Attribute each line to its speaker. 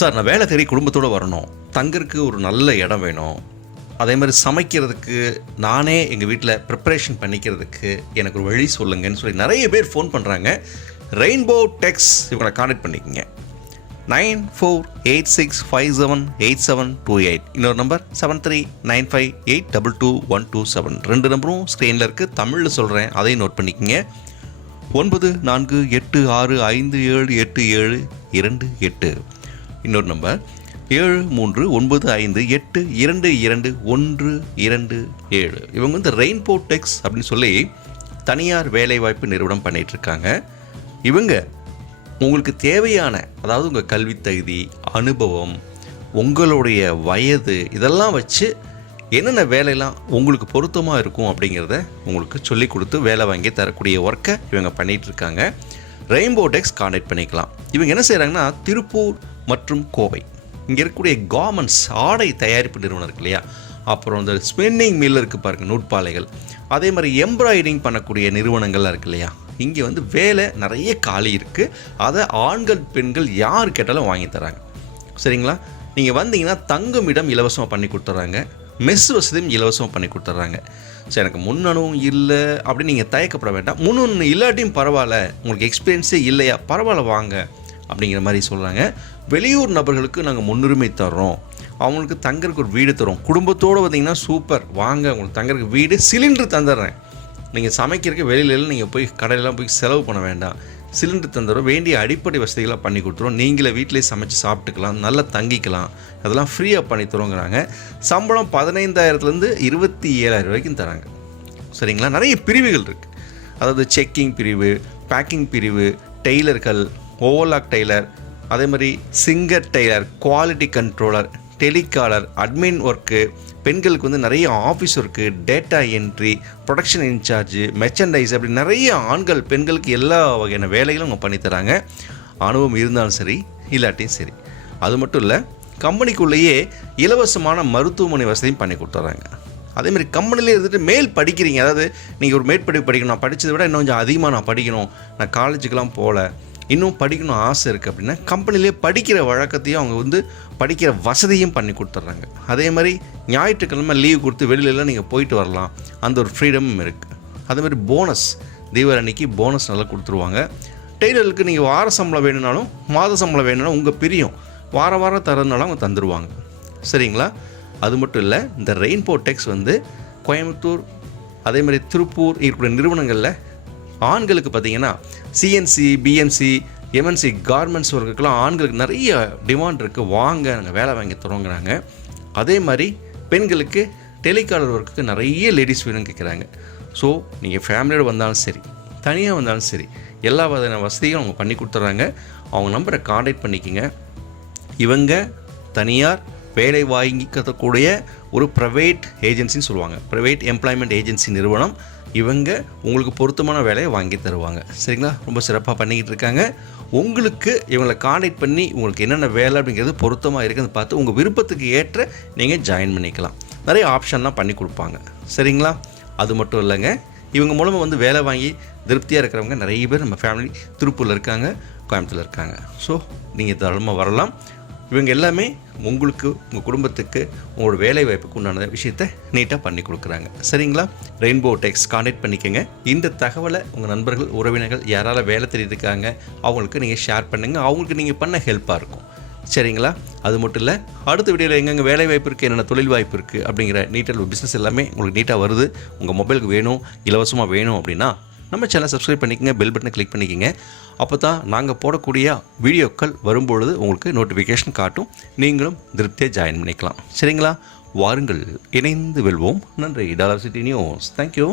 Speaker 1: Sir நான் வேலை தேடி குடும்பத்தோடு வரணும். தங்கறதுக்கு ஒரு நல்ல இடம் வேணும். அதே மாதிரி சமைக்கிறதுக்கு நானே எங்கள் வீட்டில் ப்ரிப்பரேஷன் பண்ணிக்கிறதுக்கு எனக்கு ஒரு வழி சொல்லுங்கன்னு சொல்லி நிறைய பேர் ஃபோன் பண்ணுறாங்க ரெயின்போ டெக்ஸ் இவங்களை காண்டக்ட் பண்ணிக்கோங்க. Nine four eight six five seven eight seven two eight. இன்னொரு number seven three nine five eight double two one two seven. ரெண்டு நம்பரும் ஸ்க்ரீனில் இருக்குது தமிழில் சொல்கிறேன் அதையும் நோட் பண்ணிக்கோங்க. ஒன்பது நான்கு எட்டு ஆறு ஐந்து ஏழு எட்டு ஏழு இரண்டு எட்டு. இன்னொரு நம்பர் ஏழு மூன்று ஒன்பது ஐந்து எட்டு இரண்டு இரண்டு ஒன்று இரண்டு ஏழு. இவங்க வந்து ரெயின்போ டெக்ஸ் அப்படின்னு சொல்லி தனியார் வேலைவாய்ப்பு நிறுவனம் பண்ணிகிட்ருக்காங்க இருக்காங்க. இவங்க உங்களுக்கு தேவையான அதாவது உங்கள் கல்வி தகுதி அனுபவம் உங்களுடைய வயது இதெல்லாம் வச்சு என்னென்ன வேலையெல்லாம் உங்களுக்கு பொருத்தமாக இருக்கும் அப்படிங்கிறத உங்களுக்கு சொல்லி கொடுத்து வேலை வாங்கி தரக்கூடிய ஒர்க்கை இவங்க பண்ணிகிட்ருக்காங்க இருக்காங்க. ரெயின்போ டெக்ஸ் கான்டாக்ட் பண்ணிக்கலாம். இவங்க என்ன செய்கிறாங்கன்னா திருப்பூர் மற்றும் கோவை. இங்கே இருக்கக்கூடிய கார்மெண்ட்ஸ் ஆடை தயாரிப்பு நிறுவனம் இருக்கு இல்லையா? அப்புறம் இந்த ஸ்பின்னிங் மில் இருக்குது பாருங்க நூற்பாலைகள். அதே மாதிரி எம்ப்ராய்டிங் பண்ணக்கூடிய நிறுவனங்கள்லாம் இருக்கு இல்லையா? இங்கே வந்து வேலை நிறைய காலி இருக்குது அதை ஆண்கள் பெண்கள் யார் கேட்டாலும் வாங்கி தராங்க. சரிங்களா? நீங்கள் வந்தீங்கன்னா தங்குமிடம் இலவசமாக பண்ணி கொடுத்துட்றாங்க. மெஸ் வசதியும் இலவசமாக பண்ணி கொடுத்துட்றாங்க. சரி எனக்கு முன்னணுவும் இல்லை அப்படின்னு நீங்கள் தயக்கப்பட வேண்டாம். முன்னொன்று இல்லாட்டியும் பரவாயில்ல. உங்களுக்கு எக்ஸ்பீரியன்ஸே இல்லையா? பரவாயில்ல வாங்க. அப்படிங்கிற மாதிரி சொல்கிறாங்க வெளியூர் நபர்களுக்கு நாங்கள் முன்னுரிமை தர்றோம். அவங்களுக்கு தங்கறதுக்கு ஒரு வீடு தரோம் குடும்பத்தோடு பார்த்திங்கன்னா சூப்பர். வாங்க உங்களுக்கு தங்கறதுக்கு வீடு சிலிண்டர் தந்துடுறேன். நீங்கள் சமைக்கிறதுக்கு வெளியிலலாம் நீங்கள் போய் கடையிலாம் போய் செலவு பண்ண வேண்டாம். சிலிண்டர் தந்துடும் வேண்டிய அடிப்படை வசதிகளை பண்ணி கொடுத்துருவோம் நீங்களே வீட்டிலே சமைச்சு சாப்பிட்டுக்கலாம். நல்லா தங்கிக்கலாம். அதெல்லாம் ஃப்ரீயாக பண்ணி தருவோங்கிறாங்க. சம்பளம் பதினைந்தாயிரத்துலேருந்து இருபத்தி ஏழாயிரம் வரைக்கும் தராங்க. சரிங்களா? நிறைய பிரிவுகள் இருக்குது அதாவது செக்கிங் பிரிவு பேக்கிங் பிரிவு டெய்லர்கள் ஓவர்லாக் டெய்லர் அதே மாதிரி singer tailor quality controller telecaller admin work பெண்களுக்கு வந்து நிறைய office work data entry production in charge merchandise அப்படி நிறைய ஆண்கள் பெண்களுக்கு எல்லா வகையான வேலைகளும் அவங்க பண்ணித்தராங்க அனுபவம் இருந்தாலும் சரி இல்லாட்டியும் சரி. அது மட்டும் இல்லை கம்பெனிக்குள்ளேயே இலவசமான மருத்துவமனை வசதியும் பண்ணி கொடுத்துட்றாங்க அதே மாதிரி கம்பெனிலே இருந்துட்டு மேல் படிக்கிறீங்க. அதாவது நீங்கள் ஒரு மேற்படிப்பு படிக்கணும். நான் படித்ததை விட இன்னும் கொஞ்சம் அதிகமாக நான் படிக்கணும். நான் காலேஜுக்கெலாம் போகல. இன்னும் படிக்கணும் ஆசை இருக்குது அப்படின்னா கம்பெனிலே படிக்கிற வழக்கத்தையும் அவங்க வந்து படிக்கிற வசதியும் பண்ணி கொடுத்துட்றாங்க. அதே மாதிரி ஞாயிற்றுக்கிழமை லீவ் கொடுத்து வெளியிலலாம் நீங்கள் போயிட்டு வரலாம். அந்த ஒரு ஃப்ரீடமும் இருக்குது அதே மாதிரி போனஸ் தீபாவளி அன்னைக்கு போனஸ் நல்லா கொடுத்துருவாங்க. டெய்லருக்கு நீங்கள் வார சம்பளம் வேணும்னாலும் மாத சம்பளம் வேணும்னாலும் உங்கள் பிரியம். வார வாரம் தரதுனாலும் அவங்க தந்துடுவாங்க சரிங்களா? அது மட்டும் இல்லை இந்த ரெயின்போ டெக்ஸ் வந்து கோயம்புத்தூர் அதே மாதிரி திருப்பூர் இருக்கக்கூடிய நிறுவனங்களில் ஆண்களுக்கு பார்த்தீங்கன்னா சிஎன்சி பிஎன்சி எம்என்சி கார்மெண்ட்ஸ் ஒர்க்குக்கெலாம் ஆண்களுக்கு நிறைய டிமாண்ட் இருக்குது வாங்க நாங்கள் வேலை வாங்கி தரோங்கிறாங்க. அதே மாதிரி பெண்களுக்கு டெலிகாலர் ஒர்க்குக்கு நிறைய லேடிஸ் வேணும் கேட்குறாங்க ஸோ நீங்கள் ஃபேமிலியோடு வந்தாலும் சரி தனியாக வந்தாலும் சரி எல்லா வகையான வசதியும் அவங்க பண்ணி கொடுத்துட்றாங்க அவங்க நம்பரை காண்டாக்ட் பண்ணிக்கோங்க. இவங்க தனியார் வேலை வாங்கிக்கக்கூடிய ஒரு ப்ரைவேட் ஏஜென்சின்னு சொல்லுவாங்க. ப்ரைவேட் எம்ப்ளாய்மெண்ட் ஏஜென்சி நிறுவனம். இவங்க உங்களுக்கு பொருத்தமான வேலையை வாங்கி தருவாங்க. சரிங்களா? ரொம்ப சிறப்பாக பண்ணிக்கிட்டு இருக்காங்க. உங்களுக்கு இவங்களை காண்டாக்ட் பண்ணி உங்களுக்கு என்னென்ன வேலை அப்படிங்கிறது பொருத்தமாக இருக்குன்னு பார்த்து உங்கள் விருப்பத்துக்கு ஏற்ற நீங்கள் ஜாயின் பண்ணிக்கலாம். நிறைய ஆப்ஷன்லாம் பண்ணி கொடுப்பாங்க. சரிங்களா? அது மட்டும் இல்லைங்க. இவங்க மூலமாக வந்து வேலை வாங்கி திருப்தியாக இருக்கிறவங்க நிறைய பேர் நம்ம ஃபேமிலி திருப்பூரில் இருக்காங்க கோயம்புத்தூரில் இருக்காங்க. ஸோ நீங்கள் தாராளமாக வரலாம். இவங்க எல்லாமே உங்களுக்கு உங்கள் குடும்பத்துக்கு உங்களோட வேலை வாய்ப்புக்கு உண்டான விஷயத்த நீட்டாக பண்ணி கொடுக்குறாங்க. சரிங்களா? ரெயின்போ டெக்ஸ் காண்டாக்ட் பண்ணிக்கோங்க. இந்த தகவலை உங்கள் நண்பர்கள் உறவினர்கள் யாரால வேலை தெரியிருக்காங்க அவங்களுக்கு நீங்கள் ஷேர் பண்ணுங்கள் அவங்களுக்கு நீங்கள் பண்ண ஹெல்ப்பாக இருக்கும். சரிங்களா? அது மட்டும் இல்லை அடுத்த வீடியோவில் எங்கெங்கே வேலை வாய்ப்பு இருக்குது என்னென்ன தொழில் வாய்ப்பு இருக்குது அப்படிங்கிற நீட்டல் பிஸ்னஸ் எல்லாமே உங்களுக்கு நீட்டாக வருது. உங்கள் மொபைலுக்கு வேணும் இலவசமாக வேணும் அப்படின்னா நம்ம சேனல் சப்ஸ்கிரைப் பண்ணிக்கங்க பெல் பட்டனை கிளிக் பண்ணிக்கோங்க. அப்போ தான் நாங்கள் போடக்கூடிய வீடியோக்கள் வரும்பொழுது உங்களுக்கு நோட்டிஃபிகேஷன் காட்டும். நீங்களும் திருப்தியாக ஜாயின் பண்ணிக்கலாம். சரிங்களா? வாருங்கள் இணைந்து வெல்வோம். நன்றி. Dollar city news thank you